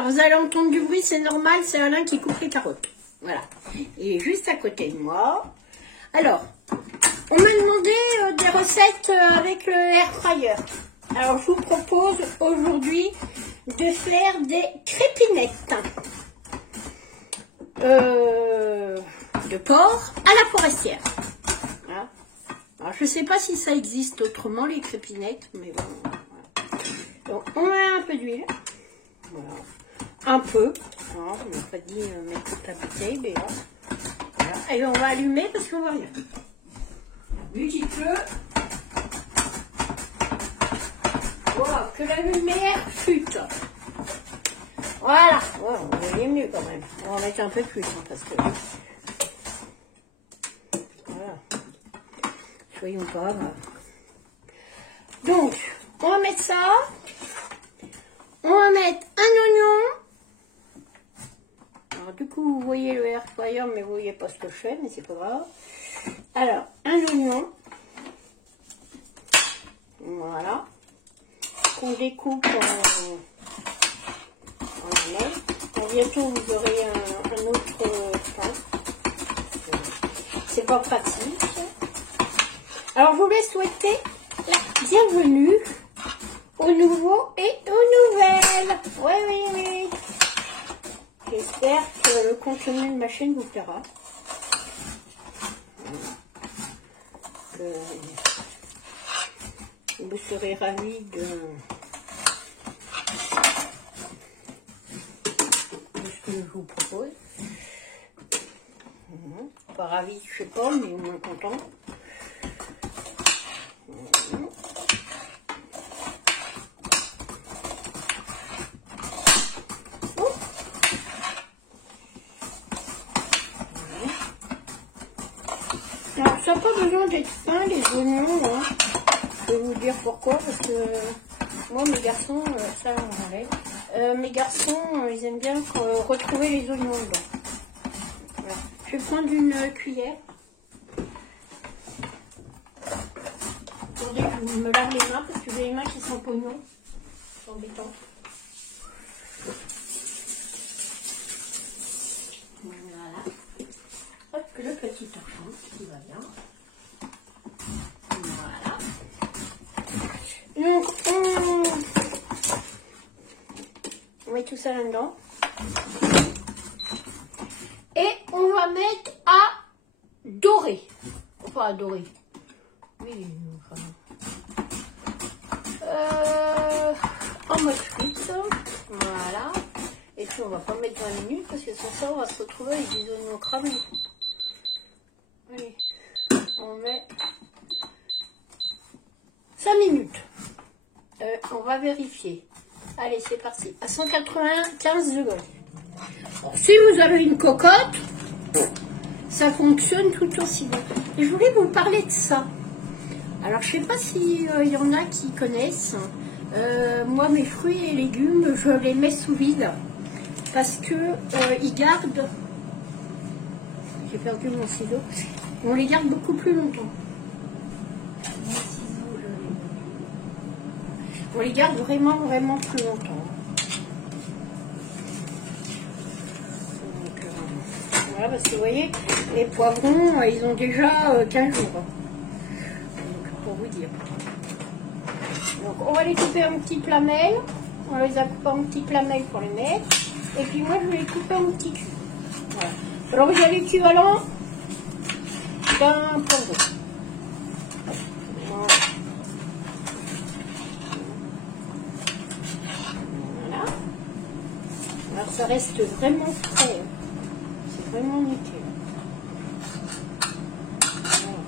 Voilà, vous allez entendre du bruit, c'est normal, c'est Alain qui coupe les carottes. Voilà. Il est juste à côté de moi. Alors, on m'a demandé des recettes avec le air fryer. Alors, je vous propose aujourd'hui de faire des crépinettes de porc à la forestière. Voilà. Alors, je ne sais pas si ça existe autrement, les crépinettes, mais bon. Voilà. Donc, on met un peu d'huile. Voilà. Un peu. Non, on m'a pas dit mettre toute la bouteille, mais là. Voilà. Et on va allumer parce qu'on va rien. Du petit feu. Voilà, que la lumière chute. Voilà. Ouais, on voyait mieux quand même. On va mettre un peu plus, hein, parce que... Voilà. Soyons pas... Donc, on va mettre ça. On va mettre un oignon. Alors, du coup, vous voyez le air fryer, mais vous voyez pas ce que je fais, mais c'est pas grave. Alors, un oignon. Voilà. Qu'on découpe en lamelles. Bientôt, vous aurez un autre pain. C'est pas pratique. Alors, je voulais souhaiter la bienvenue aux nouveaux et aux nouvelles. Oui, oui, oui. J'espère que le contenu de ma chaîne vous plaira. Vous serez ravis de ce que je vous propose. Pas ravis, je sais pas, mais au moins content. Alors, ça n'a pas besoin d'être fin, les oignons. Hein. Je vais vous dire pourquoi, parce que moi, mes garçons, ça on enlève. Mes garçons, ils aiment bien retrouver les oignons dedans. Voilà. Je vais prendre une cuillère. Attendez, je me lave les mains, parce que j'ai les mains qui sont oignons. C'est embêtant. Voilà. Hop, le petit torchon qui va bien. Voilà. Donc, on met tout ça là-dedans. Et on va mettre à dorer. Enfin, à dorer. Oui, enfin. En mode frite. Voilà. Et puis, on va pas mettre 20 minutes parce que sans ça, on va se retrouver avec des oignons cramés. Allez. On met 5 minutes. On va vérifier. Allez, c'est parti. À 195 degrés. Bon, si vous avez une cocotte, ça fonctionne tout aussi bien. Et je voulais vous parler de ça. Alors, je ne sais pas s'il y en a qui connaissent. Moi, mes fruits et légumes, je les mets sous vide. Parce que ils gardent... J'ai perdu mon ciseau. On les garde beaucoup plus longtemps. On les garde vraiment, vraiment plus longtemps. Donc, voilà, parce que vous voyez, les poivrons, ils ont déjà 15 jours. Donc, pour vous dire. Donc, on va les couper en petites lamelles. On les a coupés en petites lamelles pour les mettre. Et puis moi, je vais les couper en petits cubes. Voilà. Alors, il y a l'équivalent d'un poivron. Alors ça reste vraiment frais, c'est vraiment nickel. Voilà.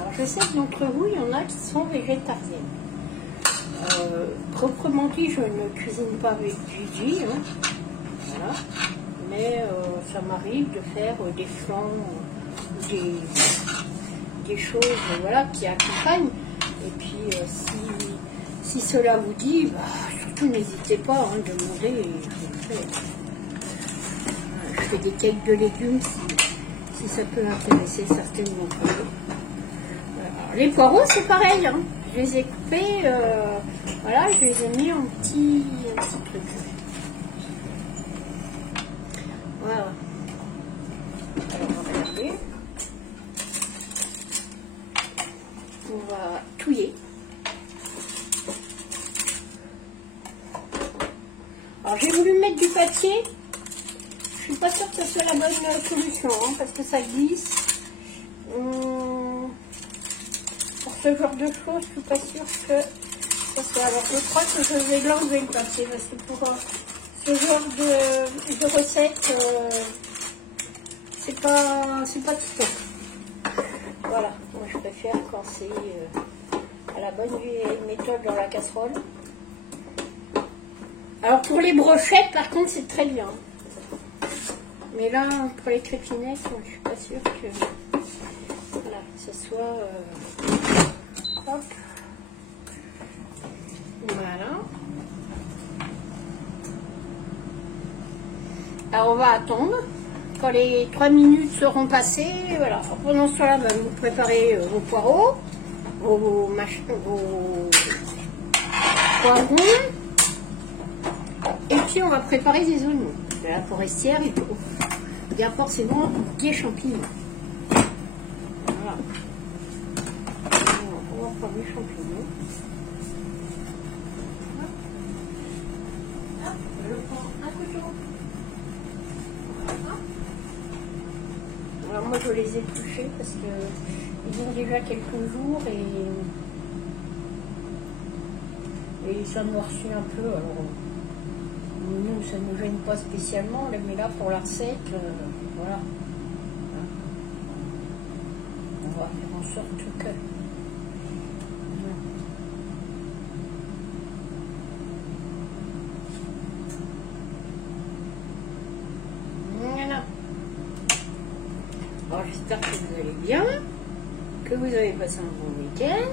Alors je sais que d'entre vous, il y en a qui sont végétariennes. Proprement dit, je ne cuisine pas avec du riz, hein. Voilà. Mais ça m'arrive de faire des flancs, des choses voilà, qui accompagnent. Et puis si cela vous dit, bah, surtout n'hésitez pas à demander. Je fais des cakes de légumes si si ça peut intéresser certaines d'entre vous. Les poireaux, c'est pareil, hein. Je les ai coupés, voilà, je les ai mis en petit truc. Voilà. Alors, on va regarder. On va touiller. Alors, j'ai voulu mettre du papier. Je suis pas sûre que ce soit la bonne solution, hein, parce que ça glisse. Pour ce genre de choses, je suis pas sûre que ça soit. Alors, je crois que je vais l'enlever le papier, parce que pour ce genre de recette, c'est pas tout top. Voilà, moi je préfère quand c'est à la bonne vieille méthode dans la casserole. Alors pour les brochettes, par contre, c'est très bien. Mais là, pour les crépinettes, je suis pas sûre que voilà, ce soit... hop. Voilà. Alors on va attendre. Quand les 3 minutes seront passées, voilà. Pendant ce temps-là, vous préparez vos poireaux, vos poivrons. Et puis on va préparer des oignons. De la forestière, il y a forcément des champignons. Voilà. On va prendre les champignons. Hop, je prends un couteau. Voilà. Alors moi je les ai touchés parce que ils ont déjà quelques jours et ça noircit un peu. Alors nous ça ne nous gêne pas spécialement, mais là pour la recette, voilà. On va faire en sorte que voilà. Alors j'espère que vous allez bien, que vous avez passé un bon week-end.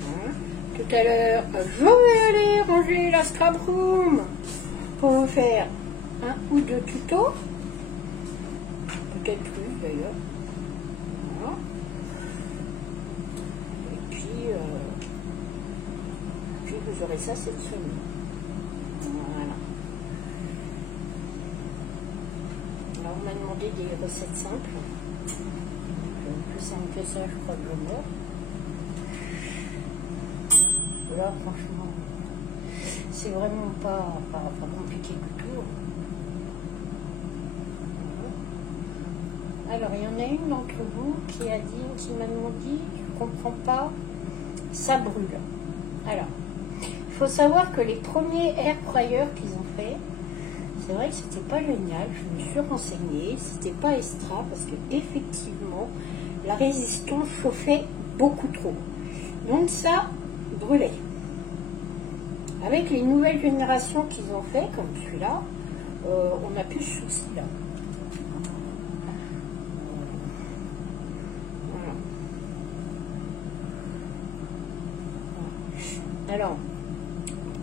Voilà. Tout à l'heure, je vais aller ranger la scrap room pour vous faire un ou deux tutos. Peut-être plus d'ailleurs. Voilà. Et puis vous aurez ça cette semaine. Voilà. Alors on m'a demandé des recettes simples. Plus simple que ça, je crois que je meurs. Là, franchement, c'est vraiment pas compliqué du tout. Alors, il y en a une d'entre vous qui m'a demandé, je comprends pas, ça brûle. Alors, il faut savoir que les premiers air fryers qu'ils ont fait, c'est vrai que c'était pas génial. Je me suis renseignée, c'était pas extra parce que effectivement, la résistance chauffait beaucoup trop. Donc ça brûlait. Avec les nouvelles générations qu'ils ont fait, comme celui-là, on n'a plus ce souci-là. Voilà. Alors,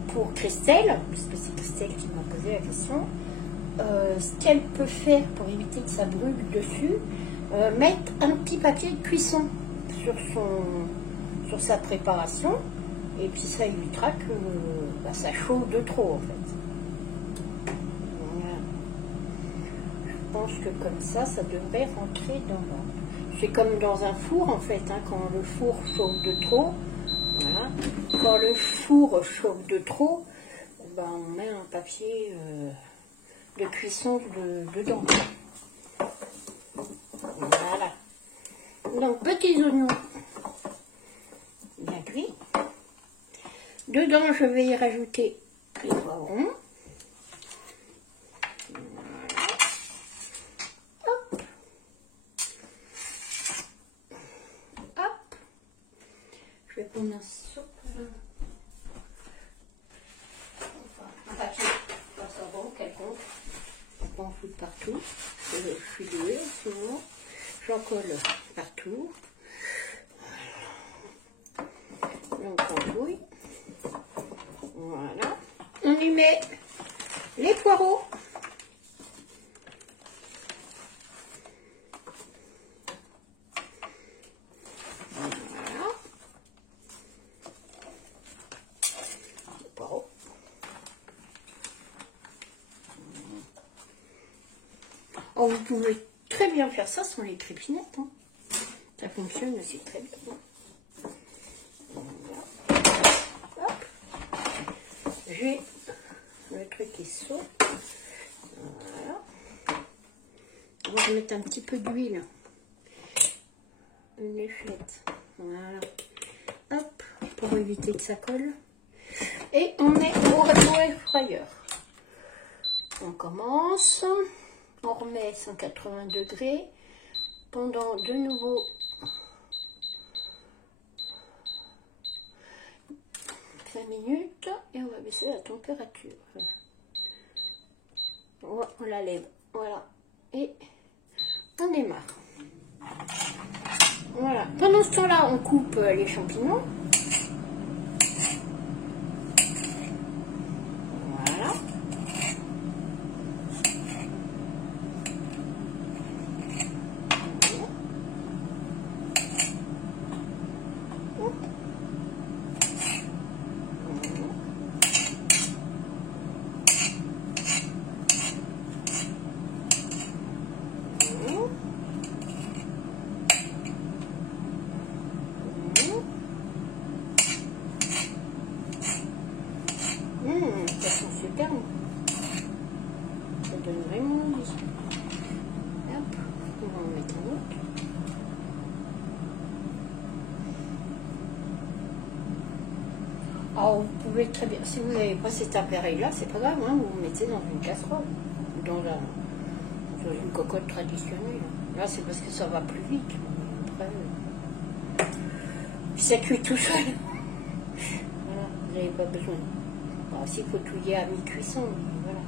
pour Christelle, puisque c'est Christelle qui m'a posé la question, ce qu'elle peut faire pour éviter que ça brûle dessus, mettre un petit papier de cuisson sur sa préparation, et puis ça évitera que ça chauffe de trop en fait. Voilà. Je pense que comme ça devrait rentrer dans c'est comme dans un four en fait, hein, quand le four chauffe de trop, voilà. Quand le four chauffe de trop, on met un papier de cuisson dedans. Voilà. Donc petits oignons bien cuits. Dedans, je vais y rajouter les poivrons. Voilà. Hop. Hop. Je vais prendre un soupe. Un papier, un savon quelconque. On en fout partout. Je suis douée souvent. J'en colle partout. Donc on fouille. Voilà. On y met les poireaux. vous pouvez très bien faire ça sans les crépinettes. Hein. Ça fonctionne aussi très bien. Hop. J'ai le truc qui saute. Voilà. On va mettre un petit peu d'huile. Une efflette. Voilà. Hop. Pour éviter que ça colle. Et on met au air fryer. On commence. On remet 180 degrés pendant de nouveau 5 minutes et on va baisser la température. On la lève, voilà, et on démarre. Voilà. Pendant ce temps-là, on coupe les champignons. Voilà. Ça sent super bon. Ça donne vraiment envie. Hop, on va en mettre un autre. Alors, vous pouvez très bien, si vous n'avez pas cet appareil-là, c'est pas grave, hein, vous le mettez dans une casserole, dans une cocotte traditionnelle. Là, c'est parce que ça va plus vite. Après, ça cuit tout seul. Voilà, vous n'avez pas besoin. Alors, s'il faut touiller à mi-cuisson, voilà.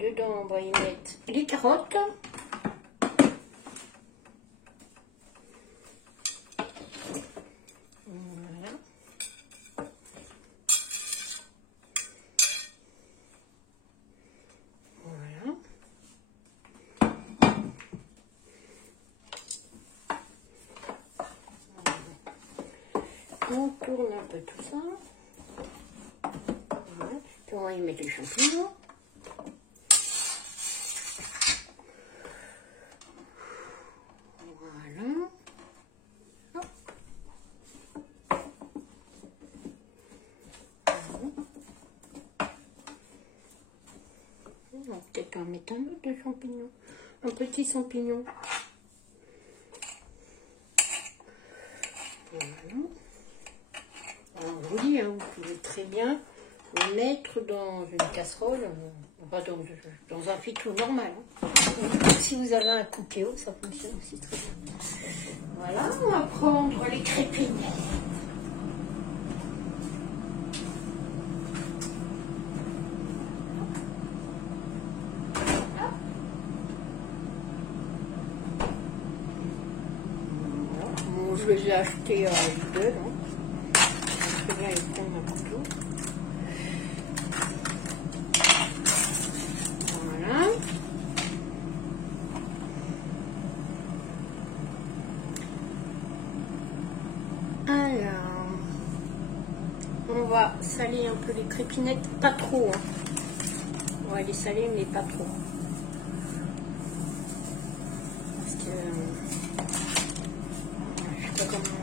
Dedans, on va y mettre les carottes. Voilà. Voilà. On tourne un peu tout ça. Voilà. Puis on va y mettre les champignons. On va peut-être en mettre un autre de champignon. Un petit champignon. Voilà. Alors, on vous dit, hein, vous pouvez très bien le mettre dans une casserole, pas dans un frigo normal. Hein. Si vous avez un cookéo, ça fonctionne aussi très bien. Voilà, on va prendre les crépinettes. Je les ai achetés à Lidl. Je vais les prendre un couteau. Voilà. Alors, on va saler un peu les crépinettes, pas trop. Hein. On va les saler, mais pas trop. Parce que je sais pas comment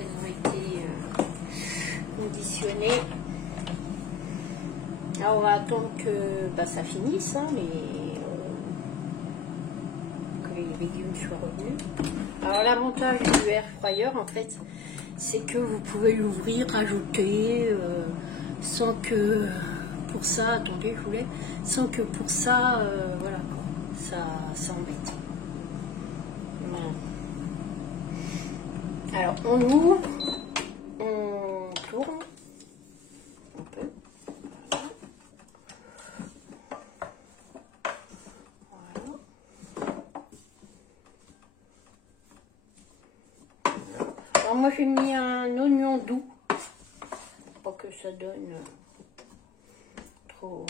elles ont été conditionnées. Alors on va attendre que ça finisse, hein, que les légumes soient revenus. Alors l'avantage du air fryer en fait, c'est que vous pouvez l'ouvrir, rajouter, sans que pour ça, attendez, je voulais, sans que pour ça, voilà, ça embête. Voilà. Alors on ouvre, on tourne un peu. Alors moi j'ai mis un oignon doux pour que que ça donne trop.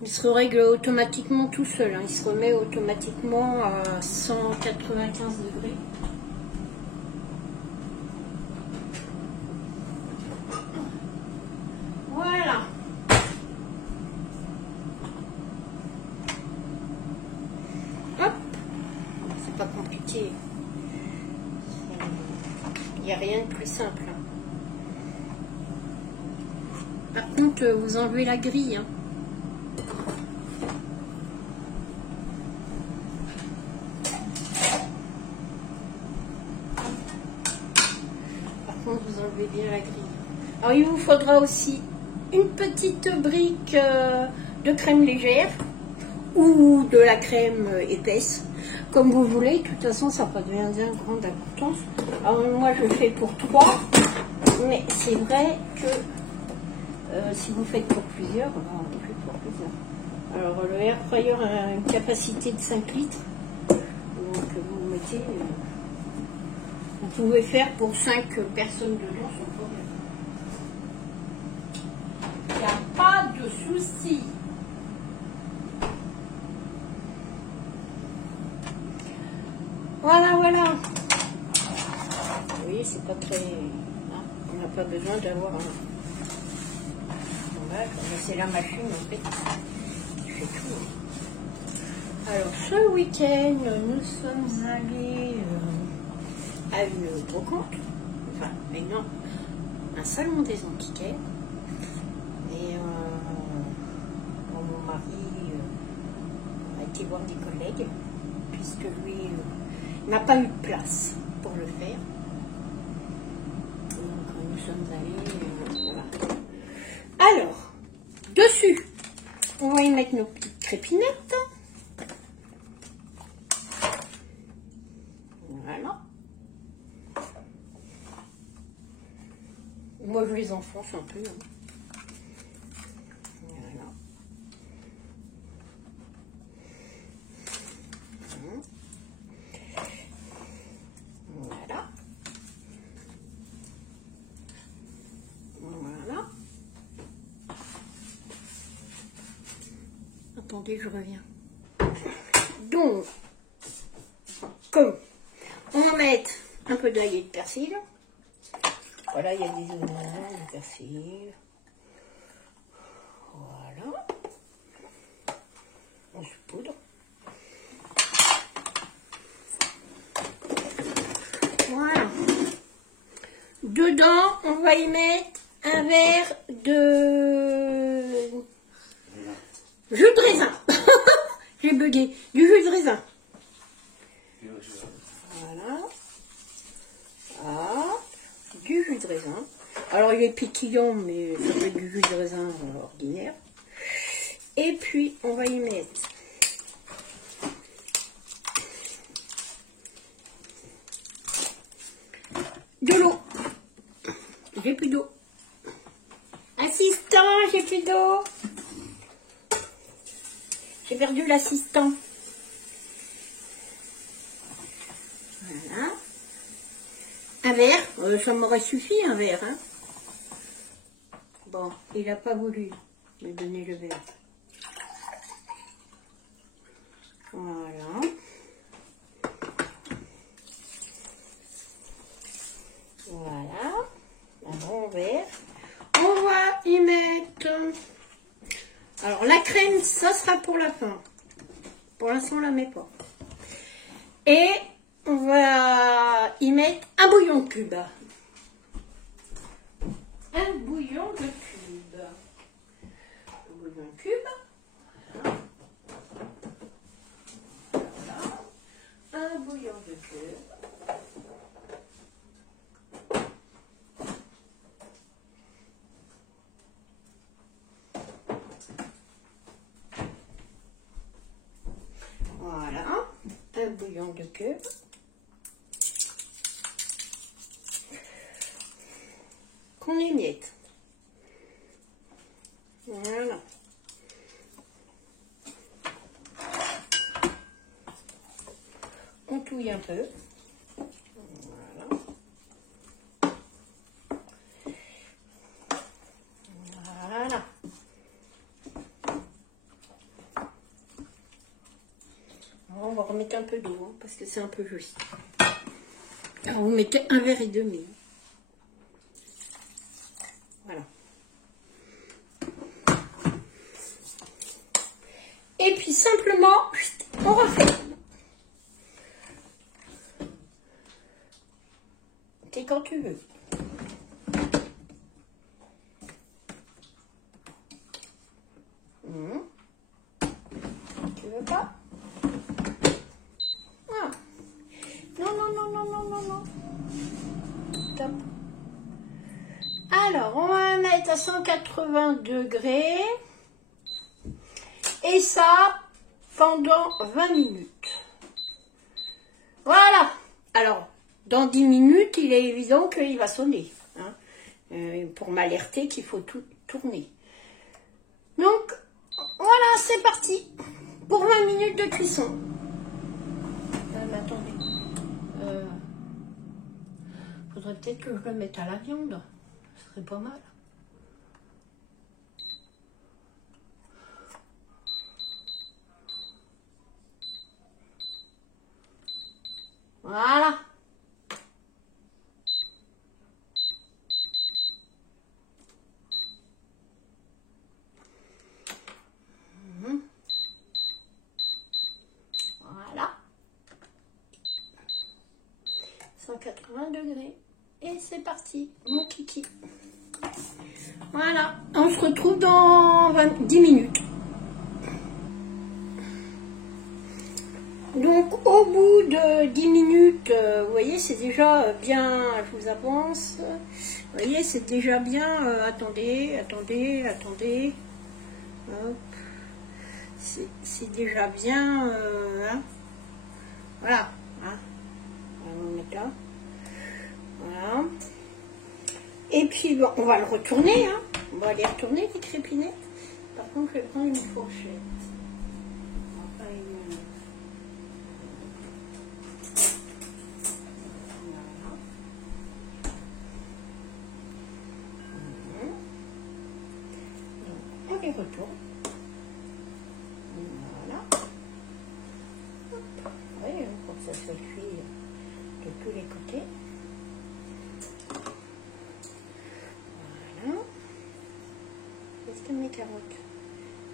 Il se règle automatiquement tout seul, hein. Il se remet automatiquement à 195 degrés. Voilà. Hop. C'est pas compliqué. Il n'y a rien de plus simple. Par contre, vous enlevez la grille. Hein. Vous enlevez bien la grille. Alors il vous faudra aussi une petite brique de crème légère ou de la crème épaisse, comme vous voulez. De toute façon, ça n'a pas de grande importance. Alors moi je fais pour 3, mais c'est vrai que si vous faites pour plusieurs, on fait pour plusieurs. Alors le air fryer a une capacité de 5 litres, donc vous mettez. Vous pouvez faire pour 5 personnes dedans sans problème. Il n'y a pas de souci. Voilà, voilà. Oui, c'est pas très... Hein, on n'a pas besoin d'avoir un... Voilà, c'est la machine en fait. Je fais tout. Alors, ce week-end, nous sommes allés... à une brocante, enfin, mais non, un salon des antiquaires. Et mon mari a été voir des collègues, puisque lui n'a pas eu de place pour le faire. Donc nous sommes allés, voilà. Alors, dessus, on va y mettre nos petites crépinettes. Voilà. Moi, je les enfonce un peu. Hein. Voilà. Voilà. Voilà. Attendez, je reviens. Donc, comme on va mettre un peu d'ail et de persil. Voilà, il y a des oignons, du persil. Voilà. On se poudre. Voilà. Dedans, on va y mettre un verre de jus de raisin. J'ai bugué. Du jus de raisin. Voilà. Ah. Du jus de raisin. Alors il est pétillant, mais ça peut être du jus de raisin ordinaire. Et puis on va y mettre de l'eau. J'ai plus d'eau. Assistant, j'ai plus d'eau. J'ai perdu l'assistant. Voilà. Un verre, ça m'aurait suffi un verre. Hein. Bon, il n'a pas voulu me donner le verre. Voilà. Voilà. Un bon verre. On va y mettre... Alors la crème, ça sera pour la fin. Pour l'instant, on ne la met pas. Et on va y mettre un bouillon de cube. Un bouillon de cube. Un bouillon de cube. Voilà. Voilà. Un bouillon de cube. Voilà. Un bouillon de cube. Qu'on émiette. Voilà. On touille un peu. Voilà. remettre un peu d'eau, hein, parce que c'est un peu juste. Alors, vous mettez 1,5 verre. Voilà. Et puis simplement, on refait. C'est quand tu veux. Tu veux pas? Ah. Non. Top. Alors, on va mettre à 180 degrés. Et ça, pendant 20 minutes. Voilà. Alors, dans 10 minutes, il est évident qu'il va sonner. Hein, pour m'alerter qu'il faut tout tourner. Donc, voilà, c'est parti. Pour 20 minutes de cuisson. Mais attendez. Faudrait peut-être que je le mette à la viande. Ce serait pas mal. Voilà. Voilà. 180 degrés. Et c'est parti, mon kiki. Voilà. On se retrouve dans 10 minutes. Donc, au bout de 10 minutes, vous voyez, c'est déjà bien, je vous avance. Vous voyez, c'est déjà bien. Attendez. Hop. C'est déjà bien. Hein. Voilà. Hein. On va mettre là. Voilà. Et puis, bon, on va le retourner. Hein. On va aller retourner les crépinettes. Par contre, je vais prendre une fourchette. On les retourne. Voilà. Oui, pour que ça soit cuit de tous les côtés. Voilà. Est-ce que mes carottes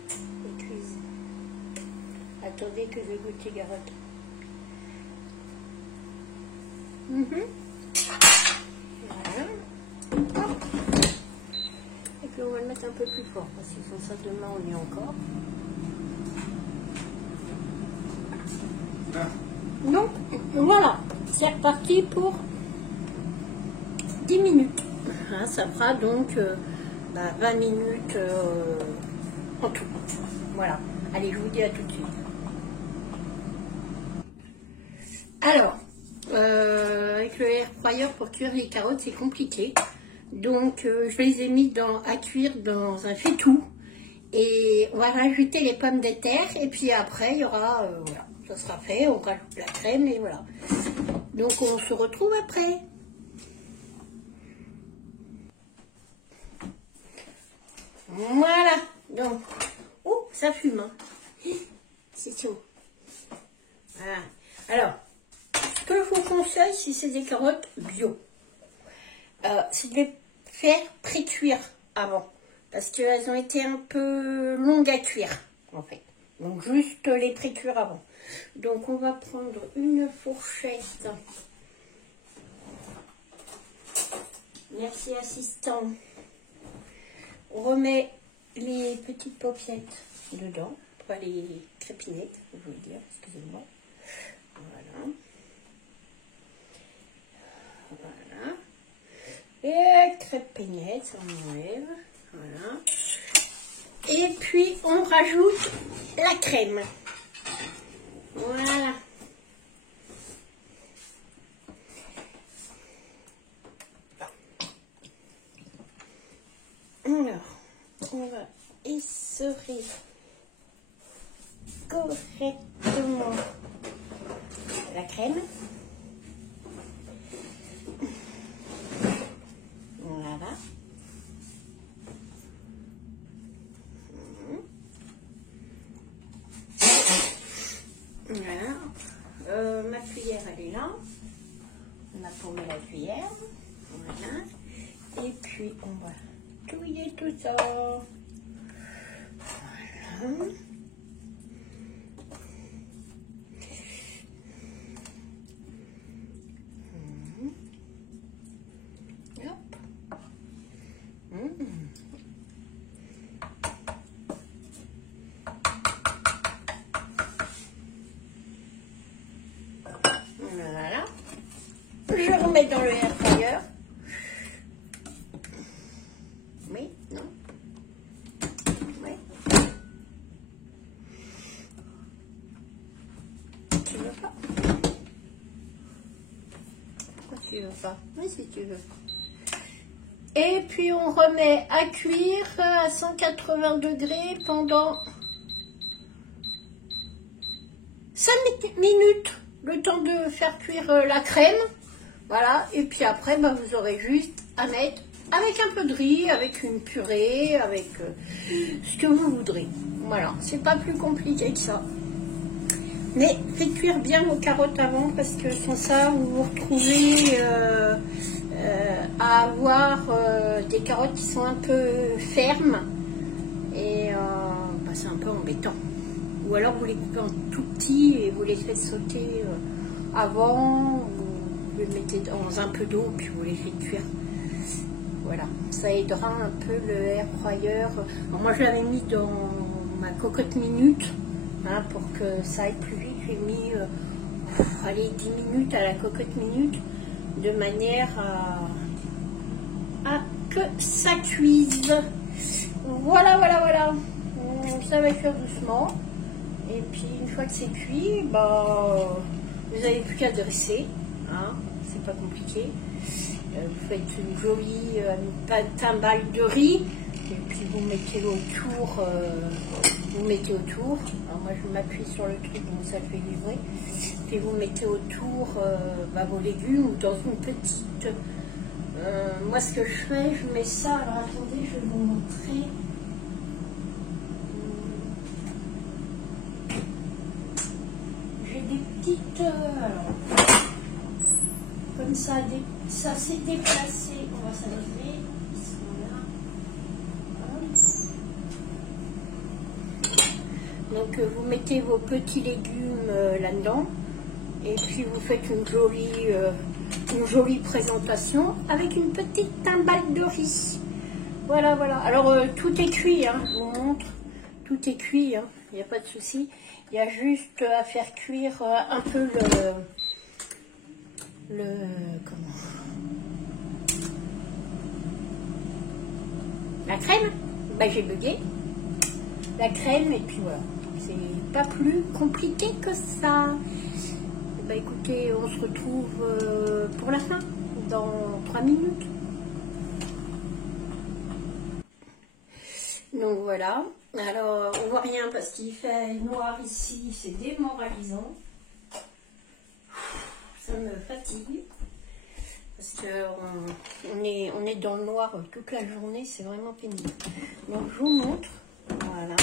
les cuisent? Attendez que je goûte les carottes. Voilà. Hop. Et puis on va le mettre un peu plus fort parce qu'ils sont ça demain, on y est encore. Donc voilà, c'est reparti pour 10 minutes. Hein, ça fera donc 20 minutes en tout. Voilà. Allez, je vous dis à tout de suite. Alors, avec le air fryer pour cuire les carottes, c'est compliqué. Donc, je les ai mis à cuire dans un faitout. Et on va rajouter les pommes de terre. Et puis après, il y aura, voilà, ça sera fait. On rajoute la crème et voilà. Donc, on se retrouve après. Voilà. Donc, oh, ça fume. Hein. C'est chaud. Voilà. Alors, ce que je vous conseille, si c'est des carottes bio, c'est de les faire pré-cuire avant. Parce qu'elles ont été un peu longues à cuire, en fait. Donc, juste les pré-cuire avant. Donc, on va prendre une fourchette. Merci, assistant. On remet les petites paupiettes dedans. Pas les crépinettes, je veux dire, excusez-moi. Voilà. Voilà. Et crépinettes, ça on enlève. Voilà. Et puis, on rajoute la crème. Voilà. Alors, on va essorer correctement la crème. Voilà. Voilà. pour mettre la cuillère. Voilà. Et puis on va touiller tout ça. Voilà. Hop. Voilà. Je remets dans le air fryer. Oui, non. Oui. Tu veux pas? Pourquoi tu veux pas? Oui, si tu veux. Et puis on remet à cuire à 180 degrés pendant 5 minutes, le temps de faire cuire la crème. Voilà, et puis après, bah, vous aurez juste à mettre avec un peu de riz, avec une purée, avec ce que vous voudrez. Voilà, c'est pas plus compliqué que ça. Mais faites cuire bien vos carottes avant, parce que sans ça, vous vous retrouvez à avoir des carottes qui sont un peu fermes. Et bah, c'est un peu embêtant. Ou alors vous les coupez en tout petits et vous les faites sauter avant, ou vous les mettez dans un peu d'eau puis vous les faites cuire. Voilà, ça aidera un peu le air fryer. Alors moi je l'avais mis dans ma cocotte minute, hein, pour que ça aille plus vite. J'ai mis allez, 10 minutes à la cocotte minute, de manière à que ça cuise. Voilà, voilà, voilà. Ça va cuire doucement. Et puis une fois que c'est cuit, bah, vous n'avez plus qu'à dresser, hein, c'est pas compliqué. Vous faites une jolie timbale de riz, et puis vous mettez autour, Alors moi je m'appuie sur le truc, donc ça fait vibrer. Puis vous mettez autour bah, vos légumes ou dans une petite. Moi ce que je fais, je mets ça. Alors attendez, je vais vous montrer. Alors, comme ça, ça s'est déplacé, on va s'arrêter. Donc vous mettez vos petits légumes là-dedans et puis vous faites une jolie présentation avec une petite timbale de riz. Voilà, voilà. Alors tout est cuit, hein, je vous montre. Tout est cuit, hein, il n'y a pas de souci. Il y a juste à faire cuire un peu la crème. Bah, j'ai bugué. La crème et puis voilà. C'est pas plus compliqué que ça. Bah écoutez, on se retrouve pour la fin, dans 3 minutes. Donc voilà. Alors, on voit rien parce qu'il fait noir ici, c'est démoralisant. Ça me fatigue. Parce qu'on est dans le noir toute la journée, c'est vraiment pénible. Donc je vous montre. Voilà.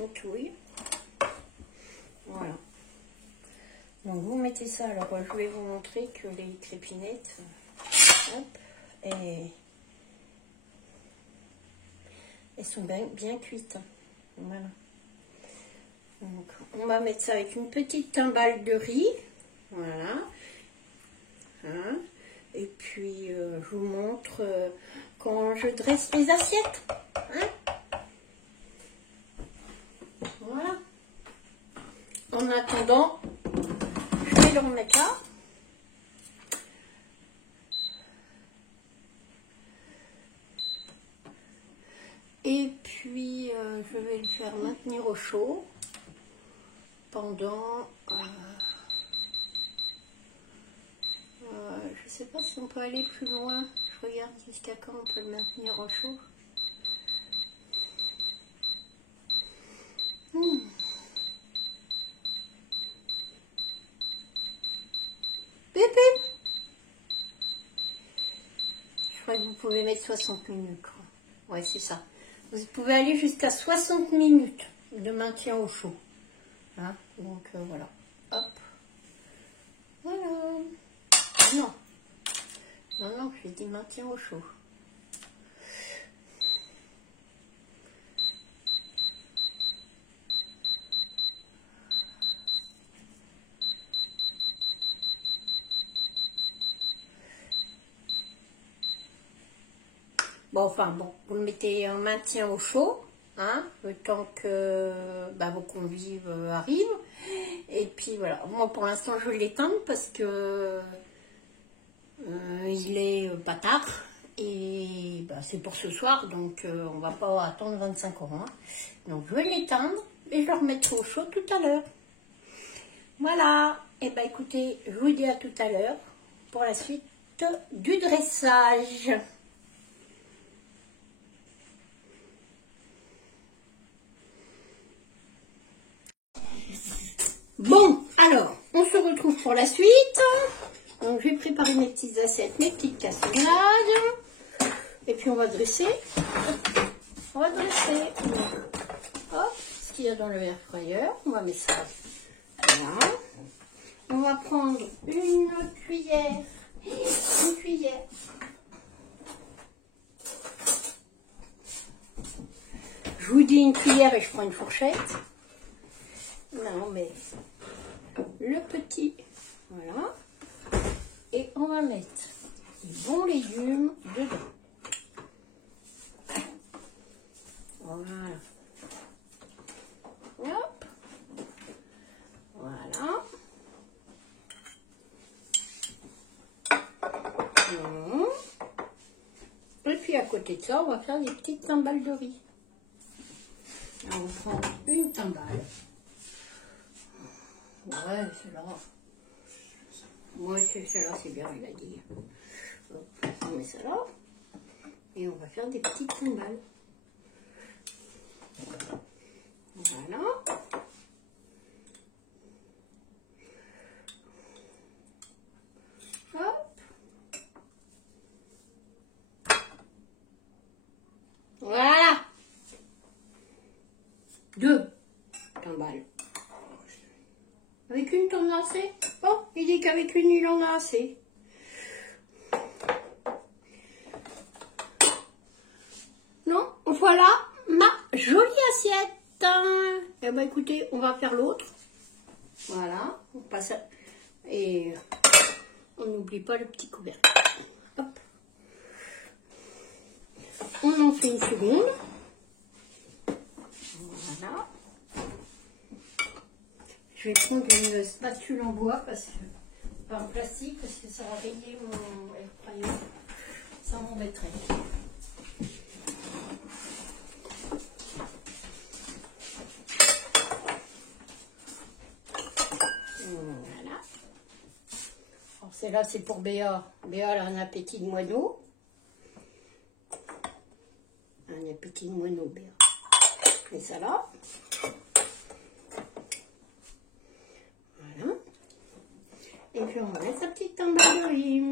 On touille. Voilà. Donc vous mettez ça. Alors je vais vous montrer que les crépinettes, hop, et elles sont bien cuites. Voilà. Donc on va mettre ça avec une petite timbale de riz. Voilà. Hein. Et puis je vous montre quand je dresse les assiettes. Hein. Voilà. En attendant, je vais le remettre là. Et puis je vais le faire maintenir au chaud pendant je sais pas si on peut aller plus loin. Je regarde jusqu'à quand on peut le maintenir au chaud. Bip, bip. Je crois que vous pouvez mettre 60 minutes. Ouais, c'est ça. Vous pouvez aller jusqu'à 60 minutes de maintien au chaud. Hein, donc voilà. Hop. Voilà. Non. Non, non, j'ai dit maintien au chaud. Bon, enfin, bon, vous le mettez en maintien au chaud, hein, le temps que vos convives arrivent. Et puis voilà, moi pour l'instant je vais l'éteindre parce que il est pas tard. Et c'est pour ce soir, donc on va pas attendre 25 ans. Hein. Donc je vais l'éteindre et je le remettrai au chaud tout à l'heure. Voilà, et écoutez, je vous dis à tout à l'heure pour la suite du dressage. Bon, alors, on se retrouve pour la suite. Donc, je vais préparer mes petites assiettes, mes petites cassonades. Et puis, on va dresser. On va dresser. Hop, ce qu'il y a dans le air fryer. On va mettre ça. Voilà. On va prendre une cuillère. Une cuillère. Je vous dis une cuillère et je prends une fourchette. Non, mais le petit, voilà. Et on va mettre les bons légumes dedans. Voilà. Hop. Voilà. Et puis à côté de ça, on va faire des petites timbales de riz. Alors, on prend une timbale. Ouais, celle-là. Ouais, celle-là, c'est bien, il a dit. Hop, on met ça là. Et on va faire des petites timbales. Voilà. Hop. Voilà. 2 timbales. Avec une, t'en as assez? Oh, il dit qu'avec une, il en a assez. Non, voilà ma jolie assiette. Eh ben écoutez, on va faire l'autre. Voilà, on passe à... Et on n'oublie pas le petit couvercle. Hop. On en fait une seconde. Voilà. Je vais prendre une spatule en bois, pas en plastique, parce que ça va rayer mon air fryer. Ça m'embêterait. Voilà. Alors celle-là, c'est pour Béa. Béa, elle a un appétit de moineau. Un appétit de moineau, Béa. Et ça là. Voilà. Et puis on va mettre sa petite timbale de riz.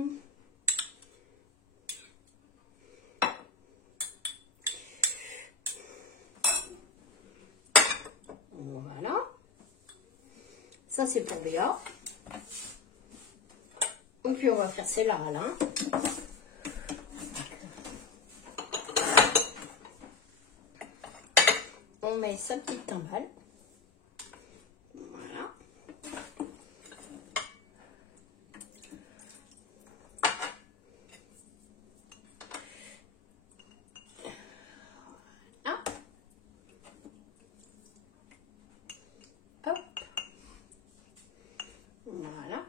Voilà. Ça c'est pour Béa. Et puis on va faire celle-là à Alain. On met sa petite timbale. Voilà. Voilà. Hop. Voilà.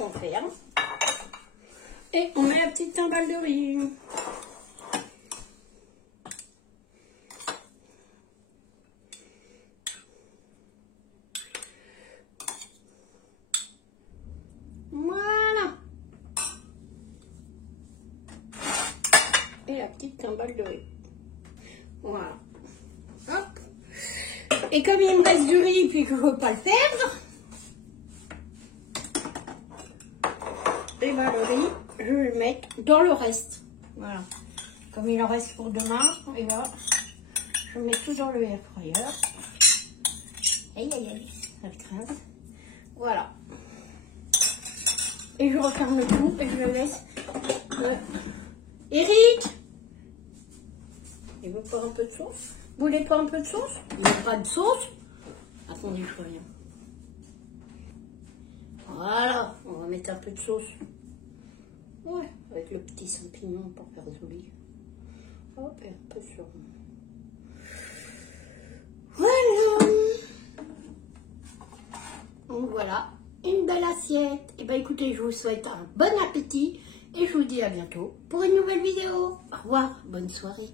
On ferme. Et on met la petite timbale de riz. Voilà. Et la petite timbale de riz. Voilà. Hop. Et comme il me reste du riz puis que je ne veux pas le perdre, et ben le riz, je vais le mettre dans le reste. Voilà. Comme il en reste pour demain, et là, je mets tout dans le air fryer. Aïe aïe aïe, ça le craint. Voilà. Et je referme le tout et je le laisse. Eric, il veut pas un peu de sauce? Vous voulez pas un peu de sauce? Il n'y a pas de sauce? Attendez, je reviens. Voilà, on va mettre un peu de sauce. Ouais, avec le petit champignon pour faire joli. Hop, et un peu sur. Voilà. Donc voilà, une belle assiette. Et ben écoutez, je vous souhaite un bon appétit et je vous dis à bientôt pour une nouvelle vidéo. Au revoir, bonne soirée.